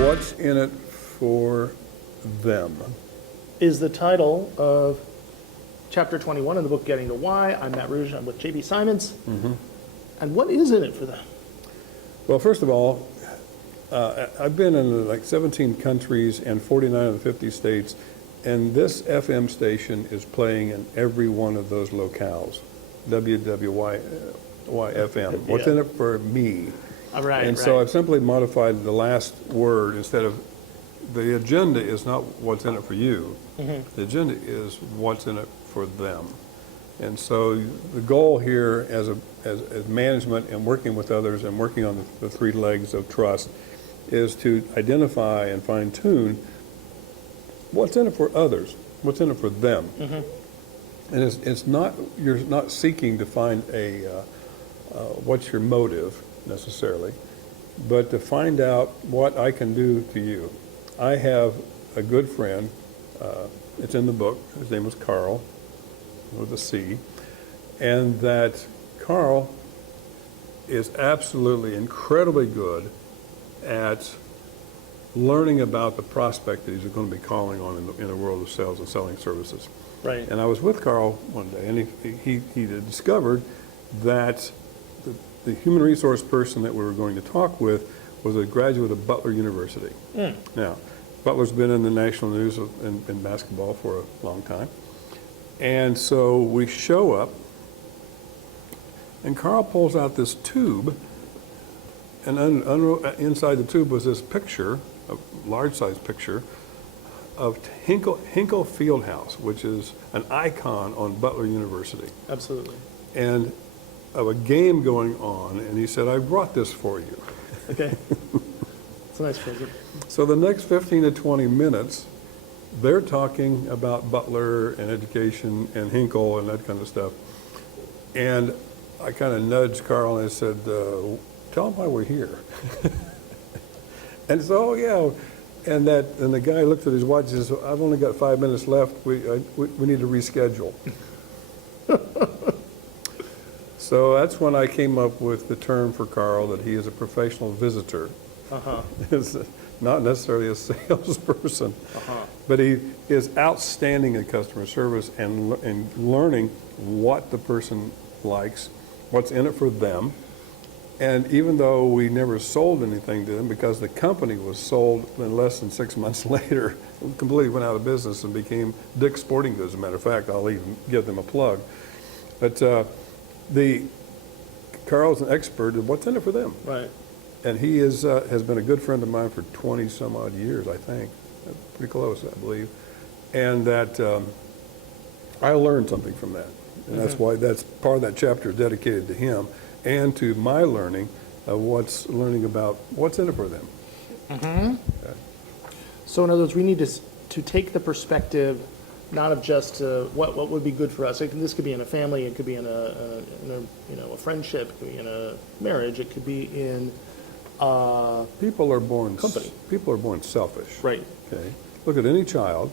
What's in it for them? Is the title of chapter 21 in the book Getting to Why. I'm Matt Rouge. I'm with J.B. Symons. And what is in it for them? Well, first of all, I've been in like 17 countries and 49 of the 50 states, and this FM station is playing in every one of those locales. WWYFM. What's in it for me? All right. And so I've simply modified the last word. Instead of the agenda is not what's in it for you. The agenda is what's in it for them. And so the goal here as management and working with others and working on the three legs of trust is to identify and fine tune what's in it for others, what's in it for them. And it's not, you're not seeking to find a what's your motive necessarily, but to find out what I can do to you. I have a good friend, it's in the book, his name was Karl, with a C, and that Karl is absolutely incredibly good at learning about the prospect that he's going to be calling on in the world of sales and selling services. Right. And I was with Karl one day, and he discovered that the human resource person that we were going to talk with was a graduate of Butler University. Now, Butler's been in the national news in basketball for a long time. And so we show up, and Karl pulls out this tube, and inside the tube was this picture, a large-size picture, of Hinkle Fieldhouse, which is an icon on Butler University. Absolutely. And of a game going on, and he said, I brought this for you. Okay. It's a nice present. So the next 15 to 20 minutes, they're talking about Butler and education and Hinkle and that kind of stuff. And I kind of nudged Karl and I said, tell them why we're here. And so, yeah. And the guy looked at his watch and says, I've only got 5 minutes left. We need to reschedule. So that's when I came up with the term for Karl, that he is a professional visitor. Is not necessarily a salesperson, but he is outstanding in customer service and learning what the person likes, what's in it for them. And even though we never sold anything to them, because the company was sold in less than 6 months later, completely went out of business and became Dick's Sporting Goods. As a matter of fact, I'll even give them a plug. But Karl's an expert in what's in it for them. Right. And he has been a good friend of mine for 20 some odd years, I think. Pretty close, I believe. And that I learned something from that. And that's why that's part of that chapter is dedicated to him and to my learning of learning about what's in it for them. Okay. So in other words, we need to take the perspective not of just what would be good for us. This could be in a family, it could be in a friendship, it could be in a marriage, it could be in People are born company. People are born selfish. Right. Okay. Look at any child;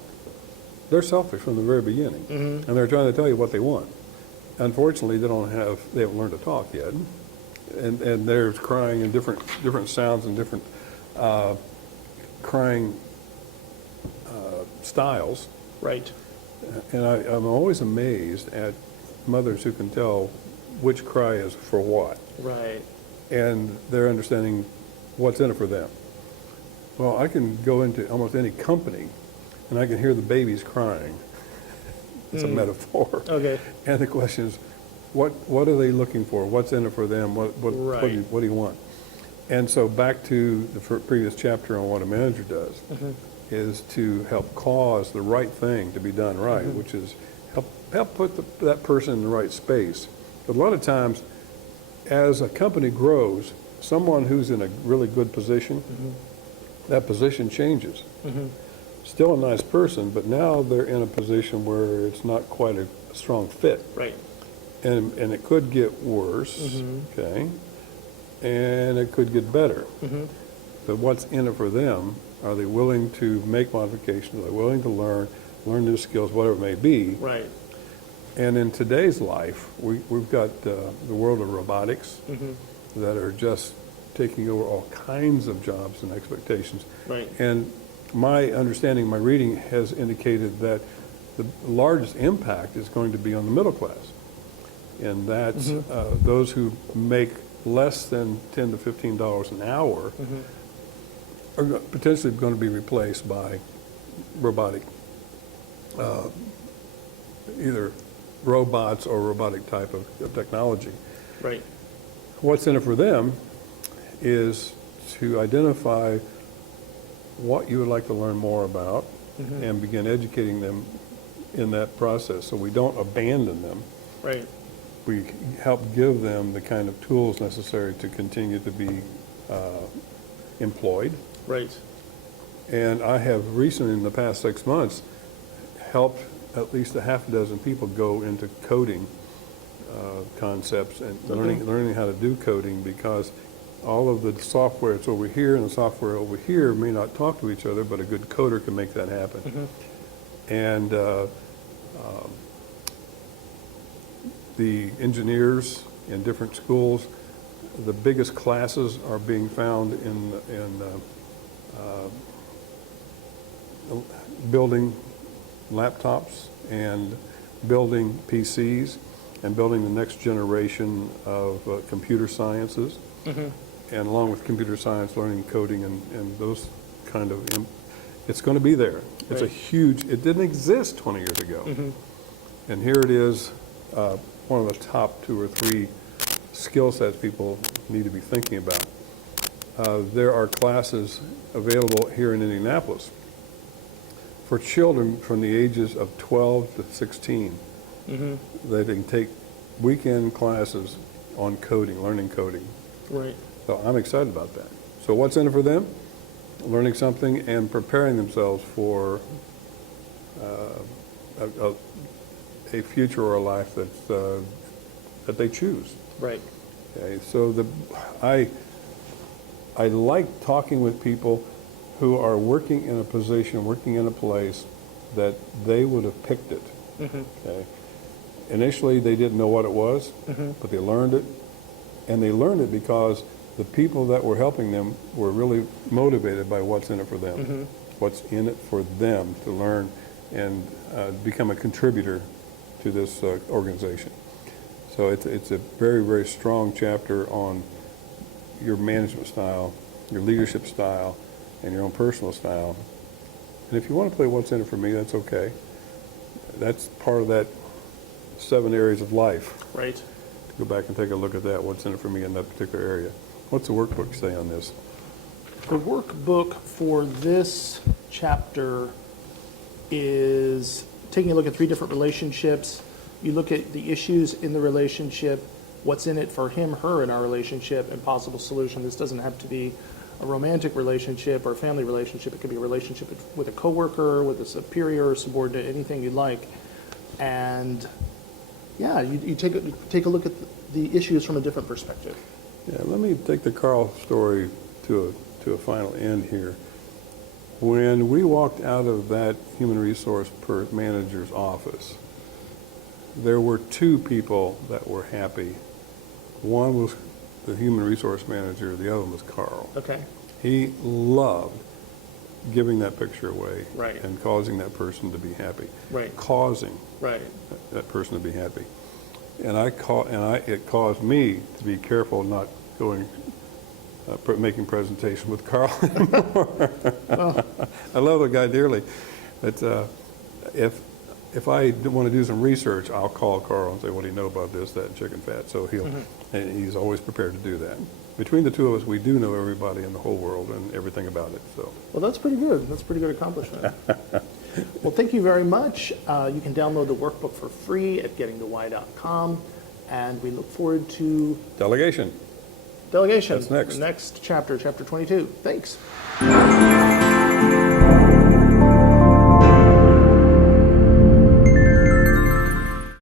they're selfish from the very beginning, and they're trying to tell you what they want. Unfortunately, they haven't learned to talk yet, and they're crying in different sounds and different crying styles. Right. And I'm always amazed at mothers who can tell which cry is for what. Right. And they're understanding what's in it for them. Well, I can go into almost any company, and I can hear the babies crying. It's a metaphor. Okay. And the question is, what are they looking for? What's in it for them? What do you want? And so back to the previous chapter on what a manager does, is to help cause the right thing to be done right, which is help put that person in the right space. But a lot of times, as a company grows, someone who's in a really good position, that position changes. Still a nice person, but now they're in a position where it's not quite a strong fit. Right. And it could get worse, okay, and it could get better. But what's in it for them? Are they willing to make modifications? Are they willing to learn new skills, whatever it may be? Right. And in today's life, we've got the world of robotics that are just taking over all kinds of jobs and expectations. Right. And my understanding, my reading has indicated that the largest impact is going to be on the middle class. And that's those who make less than $10 to $15 an hour are potentially going to be replaced by robotic, either robots or robotic type of technology. Right. What's in it for them is to identify what you would like to learn more about and begin educating them in that process, so we don't abandon them. Right. We help give them the kind of tools necessary to continue to be employed. Right. And I have recently, in the past 6 months, helped at least a half a dozen people go into coding concepts and learning how to do coding, because all of the software that's over here and the software over here may not talk to each other, but a good coder can make that happen. And the engineers in different schools, the biggest classes are being found in building laptops and building PCs and building the next generation of computer sciences. And along with computer science, learning coding and those kind of, it's going to be there. It's a huge, it didn't exist 20 years ago. And here it is, one of the top 2 or 3 skill sets people need to be thinking about. There are classes available here in Indianapolis for children from the ages of 12 to 16. They can take weekend classes on coding, learning coding. Right. So I'm excited about that. So what's in it for them? Learning something and preparing themselves for a future or a life that's, that they choose. Right. Okay, so I like talking with people who are working in a position, working in a place that they would have picked it. Okay. Initially, they didn't know what it was, but they learned it, and they learned it because the people that were helping them were really motivated by what's in it for them, what's in it for them to learn and become a contributor to this organization. So it's a very, very strong chapter on your management style, your leadership style, and your own personal style. And if you want to play what's in it for me, that's okay. That's part of that 7 areas of life. Right. Go back and take a look at that, what's in it for me in that particular area. What's the workbook say on this? The workbook for this chapter is taking a look at 3 different relationships. You look at the issues in the relationship, what's in it for him, her in our relationship, and possible solution. This doesn't have to be a romantic relationship or a family relationship. It could be a relationship with a coworker, with a superior or subordinate, anything you like. And yeah, you take a look at the issues from a different perspective. Yeah, let me take the Karl story to a final end here. When we walked out of that human resource manager's office, there were 2 people that were happy. One was the human resource manager, the other one was Karl. Okay. He loved giving that picture away Right. and causing that person to be happy. Right. Causing Right. that person to be happy. And it caused me to be careful not going making presentation with Karl anymore. I love the guy dearly, but if I want to do some research, I'll call Karl and say, what do you know about this, that, and chicken fat? So and he's always prepared to do that. Between the 2 of us, we do know everybody in the whole world and everything about it. So. Well, that's pretty good. That's a pretty good accomplishment. Well, thank you very much. You can download the workbook for free at gettingtowhy.com, and we look forward to Delegation. delegation. That's next. Next chapter, chapter 22. Thanks.